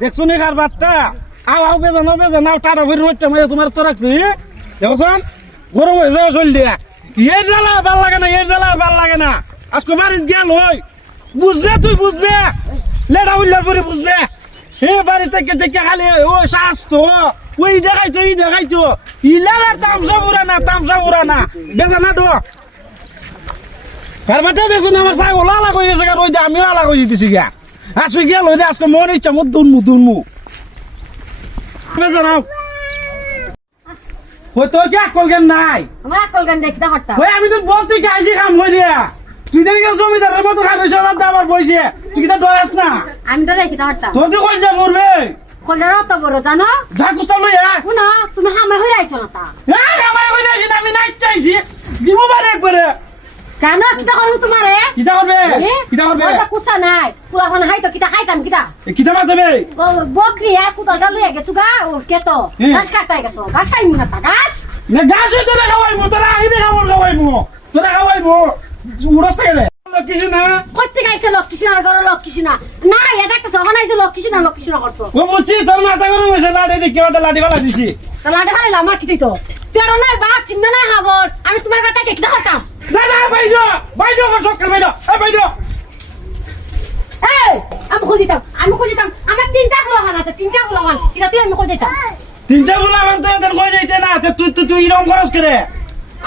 দেখছ নি কার বার্তা আও আও বেজান বেজান আও টাটা ভরি রোজটা মাঝে তোমার তো রাখছি দেখছন? গরম হয়ে যায় চল দিয়া এর জ্বালা ভালো লাগে না এর জ্বালা ভালো লাগে না। আজকে বাড়িতে গেল ওই। বুঝবে তুই বুঝবে? লেডা উল্লার পরে বুঝবে। এ বাড়ি থেকে থেকে খালি ও স্বাস্থ্য ওই দেখাইতো, এই দেখাইতো। ইলার আর তামসা পুরা না, তামসা পুরা না। বেজানা ডো কারবারটা দেখছ আমার ছাগল আলাগ হয়ে গেছে ওই যে আমিও আলাগ হয়ে যেতেছি গা। আসবে গেল ওই আজকে মন ইচ্ছা মত দুনমু দুনমু জানাও ওই তোর কি আকল জ্ঞান নাই আমার আকল দেখতে আমি তোর বল তুই কাম হয়ে দিয়া তুই দেখি জমিদারের মতো খাবি সাজার দাবার বইছে। তুই কি তা ডরাস না? আমি তো দেখতে হঠাৎ তোর তো কই যা করবে কলজার অত বড় জানো? যা কুস্তা লই হ্যাঁ শুনো তুমি হামে আইছো না তা। হ্যাঁ যাইছি না, আমি নাচ চাইছি। দিব বারে একবারে। জানো কিতা করব তোমারে কিতা করবে কিতা করবে ওটা কুসা নাই। পুলাখন হাইতো কিতা খাইতাম কিতা? এ, কিতা মাছ দেবে বকরি আর কুতলটা লইয়া গেছো গা ও কেতো। গাছ কাটাই গেছো গাছ খাইমু না তা গাছ। না গাছ হয়ে তোরা খাওয়াইবো তোরা আহিনে খাবার খাওয়াইবো তোরা খাওয়াইবো উড়স থেকে দে কিছু না করতে গাইছে লক্ষ্মী সিনার ঘরে লক্ষ্মী সিনা না এটা একটা সহন আইছে লক্ষ্মী সিনা লক্ষ্মী সিনা করতো ও বুঝছি তোর মাথা গরম হয়েছে লাড়ি দেখি কেউ লাঠি ফেলা দিছি। তাহলে খাইলাম আমার কি তো। পেড়ো নাই বা চিন্তা নাই হাবর আমি তোমার কথা কিতা করতাম না না বাইজো বাইজো কর সকাল বাইজো এ বাইজো এই আমি খুঁজে দিতাম আমি খুঁজে দিতাম। আমার তিনটা গোলামান আছে তিনটা গোলামান কিতা তুই আমি খুঁজে দিতাম। তিনটা বলা তো এদের কই যাইতে? না তুই তুই তুই এরকম খরচ করে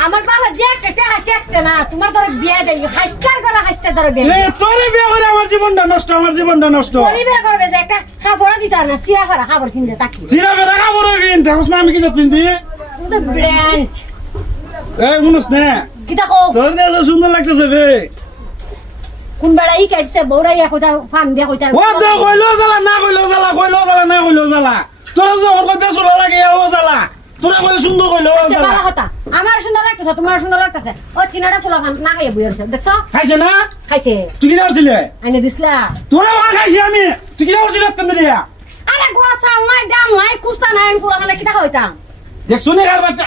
আমার বাবা যে কেটে হাসছে না তোমার ধরে বিয়ে দেয় হাসটার করে হাসটা ধরে বিয়ে এ তোরে বিয়ে করে আমার জীবনটা নষ্ট আমার জীবনটা নষ্ট। পরিবার করবে যে একটা খাবার দিতে না সিয়া করা খাবার কিনতে তাকি। সিরা না আমি কি পিন্দি তুমি ব্র্যান্ড না। কো তোর দেখো সুন্দর লাগতেছে বে কোন বেড়া ই কাটছে বৌরা ইয়া কইতা ফান দিয়া কইতা ও তো কইলো জ্বালা না কইলো জ্বালা কইলো জ্বালা না কইলো জ্বালা। তোরা যে ওর কই বেসুর লাগে ও জ্বালা। তোরা কইলে সুন্দর কইলো ও আচ্ছা, জ্বালা। কথা। আমার সুন্দর লাগতেছে তোমার সুন্দর লাগতেছে। ও চিনাটা ছোলা ফান না খাইয়ে বইয়াছে দেখছ? খাইছে না? খাইছে। তুই কি করছিলে আইনে দিছলা। তোরা ওখানে খাইছি আমি? তুই কি করছিস কেন দিয়া আরে চাল নাই দাম নাই কুস্তা নাই আমি পুরা খানে কিতা খাইতাম দেখছ না আর বাচ্চা?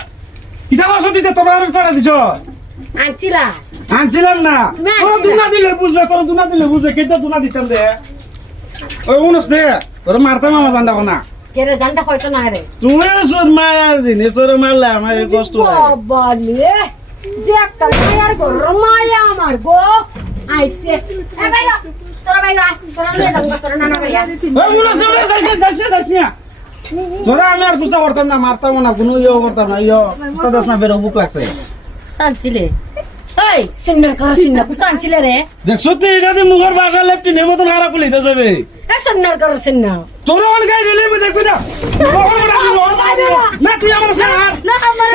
কিতা করছ দিতে তোরা দিছ? আনছিলা? আনছিলাম না। তোরা আনছিলাম। দুনা দিলে বুঝবে তোরা দুনা দিলে বুঝবে কেটা দুনা দিতাম দে। ওই উনস দে তোরা মারতাম আমার জানটা না। কেরে জানটা হয়তো না রে? তুমি সব মায়ার জিনিস তোরা মারলে আমার কষ্ট যে একটা মায়ার গো মায়া আমার গো। আইছে। এ বাইরা তোরা বাইরা তোরা নিয়ে তোরা নানা বাইরা ওই উনস তোরা আমি আর বুঝতে পারতাম না মারতাম না কোনো ইয়ে করতাম না। ইয়ে বুঝতে দাস না বেরো বুক লাগছে সানছিলে এই সিঙ্গেল কর সিঙ্গেল কুস্তানছিলে রে? দেখছ তুই এটা দিয়ে মুখের বাসা লেপটিনের মতন খারাপ লিতে যাবে। এ সিঙ্গেল কর সিঙ্গেল তোর ওখানে গাই দিলে আমি দেখবি না। না। তুই আমার স্যার। না আমার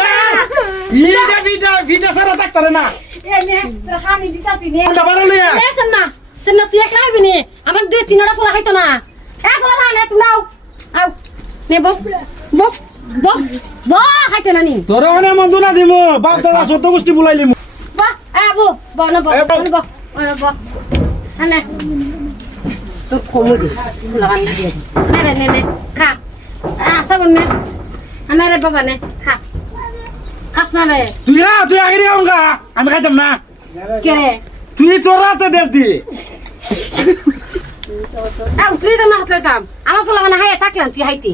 ইটা ভিটা ভিটা সারা থাকতারে না। এ নে হামি দিতাছি নে। ওটা বারো লিয়া এ সন্না সন্না তুই হইবি নে? আমার দুই তিনটা ফুলা খাইতো না। এ ফুলা মানে তুমি আও আও নে বক বক বক বক খাইতো না নি তোর ওখানে মন দুনা দিম বাপ দাদা সত্য গোষ্ঠী বুলাইলি eh Eh, di, bulakan dia, nere nene, ka, ah sabun ne, nere baba ne, ka, kas na ne, তুই হ্যাঁ তুই আগে দিয়ে আমগা আমি খাইতাম না kere, তুই তোর রাতে দেশ দি ah tam na utri tam, ama bulakan na haya taklan tuh haiti,